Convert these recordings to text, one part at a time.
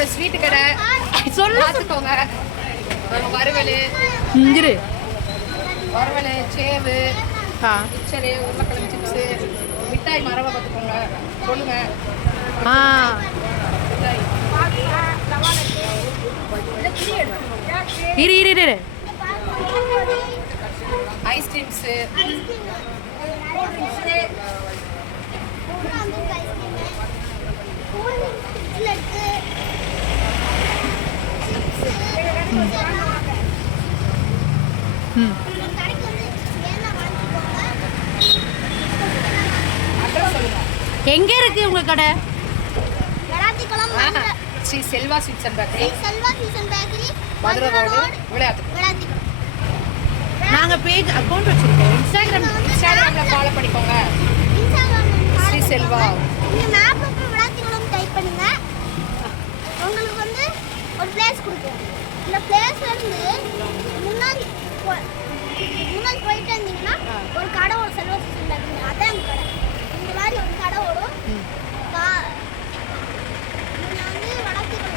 நம்மளோட ஸ்வீட் கடை பார்த்துக்கோங்க. வறுவல் வறுவல், சேவு, மிச்சரு, உருளைக்கிழங்கு சிப்ஸு, மிட்டாய் மரவை பார்த்துக்கோங்க. சொல்லுங்க. ஐஸ்கிரீம்ஸு, எங்க இருக்கு உங்க கடை? Shri Selva sweets and bakery, Madurai road, விளையாட்டு. நாங்க பேஜ் அக்கவுண்ட் வச்சிருக்கோம். இன்ஸ்டாகிராம்ல ஃபாலோ பண்ணிக்கோங்க. ஸ்ரீ செல்வா. நீங்க மேப்ல போய் விளையாட்டுக்குளம் டைப் பண்ணுங்க. உங்களுக்கு வந்து ஒரு பிளேஸ் கொடுக்கும். இந்த பிளேஸ்ல இருந்து முன்னாடி போயிட்டு இருந்தீங்கன்னா ஒரு கடை, ஒரு செல்வா ஸ்வீட்ஸ் அண்ட் அதான் கடை. இந்த மாதிரி ஒரு கடை ஓடும். நீங்க வந்து விளையாட்டுக்குளம்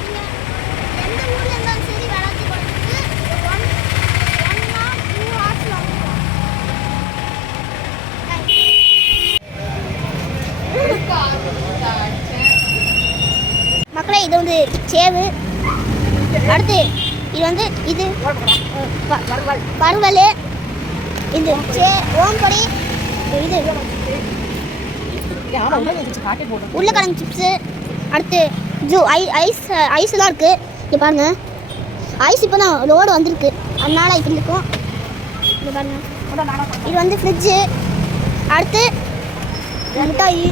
நீங்க எந்த ஊர்ல இருந்தாலும் சரி விளையாட்டுக்குளத்துக்கு 1 or 2 hours ஆகும். மக்களே, இது வந்து சேவு. அடுத்து இது வந்து இது வறுவல், இது ஓம்பொடி, இது உருளைக்கிழங்கு சிப்ஸு. அடுத்து ஐஸ்லாம் இருக்குது. இங்கே பாருங்கள், ஐஸ் இப்போ தான் லோடு வந்திருக்கு, அதனால் இப்படி இருக்கும். இங்கே பாருங்கள், இது வந்து ஃப்ரிட்ஜு. அடுத்து மிட்டாய்,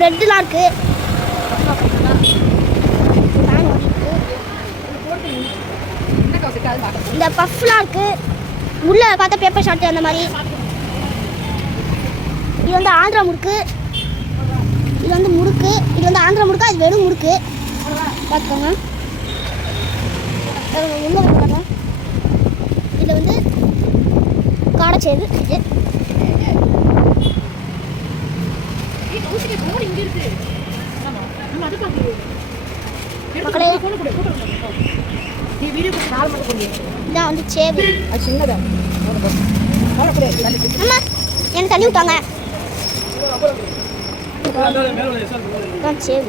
ப்ரெட்டுலாம் இருக்குது. இந்த பஃப்லாம் இருக்குது. உள்ளே பார்த்தா பேப்பர் ஷாட்டு அந்த மாதிரி. இது வந்து ஆந்திரா முறுக்கு, இது வந்து முறுக்கு. இது வந்து ஆந்திரா முறுக்கு, அது வெறும் முறுக்கு. பார்த்துக்கோங்க. உள்ள வந்து இதில் வந்து காடைச்சேவு. மக்களே, இதான் வந்து சேவு. அம்மா எனக்கு தள்ளி விட்டாங்க. இதான் சேவு.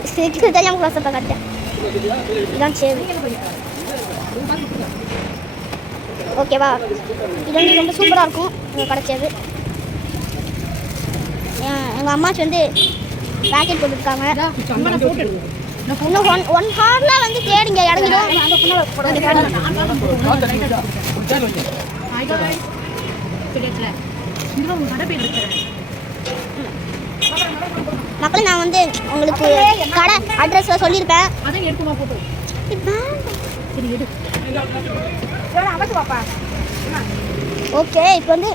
தெரியாமல் கிளாஸை கட்டேன். இதான் சேவு. ஓகேவா? இது வந்து ரொம்ப சூப்பராக இருக்கும். எங்கள் கடைச்சேவு. எங்கள் அம்மாச்சி வந்து பேக்கெட் போட்டுருக்காங்க. இன்னும் 1 hourல வந்து தேடிங்க இறங்கிடும். மக்களே, நான் வந்து உங்களுக்கு கடை அட்ரஸ் சொல்லியிருப்பேன். ஓகே, இப்போ வந்து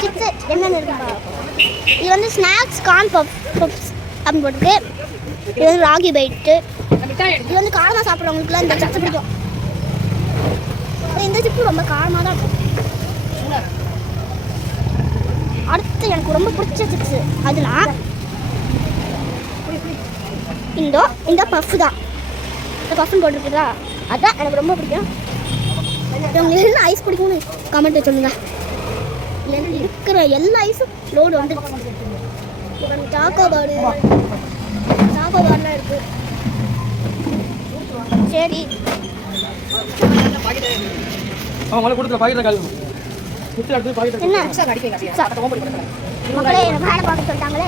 சிப்ஸ் என்னென்ன இருக்குப்பா? இது வந்து ஸ்நாக்ஸ் கார்ன் பப்ஸ் அப்படின்னு போட்டுருக்கு. இது வந்து ராகி பைட்டு. இது வந்து காரமாக சாப்பிட்றவங்களுக்குலாம் இந்த சிப்ஸ் பிடிக்கும். இந்த சிப்ஸ் ரொம்ப காரமாக தான் இருக்கும். அடுத்து எனக்கு ரொம்ப பிடிச்ச சிப்ஸு அதுனா இந்த பஃப் தான். இந்த பஃப்னு போட்டிருக்குதா, அதுதான் எனக்கு ரொம்ப பிடிக்கும். உங்களுக்கு என்ன ஐஸ் பிடிக்கும்னு கமெண்ட்டை சொல்லுங்கள். இல்லைன்னா இருக்கிற எல்லா ஐஸும் லோடு வந்துடுச்சு. சாக்கோபார்லாம் இருக்குது. சரி, என்ன மக்களே, வேலை பார்க்க சொல்லிட்டாங்களே.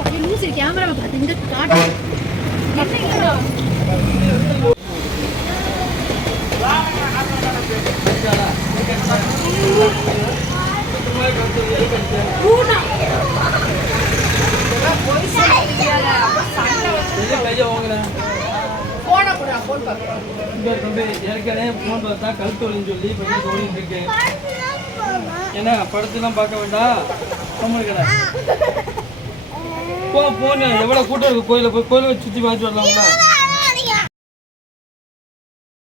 என்ன படத்தெல்லாம் பார்க்க வேண்டாம். போன் எவ்வளவு கூட்டம் இருக்கு கோயில போய் கோயிலை சுற்றி பார்த்து வரலாம்ல.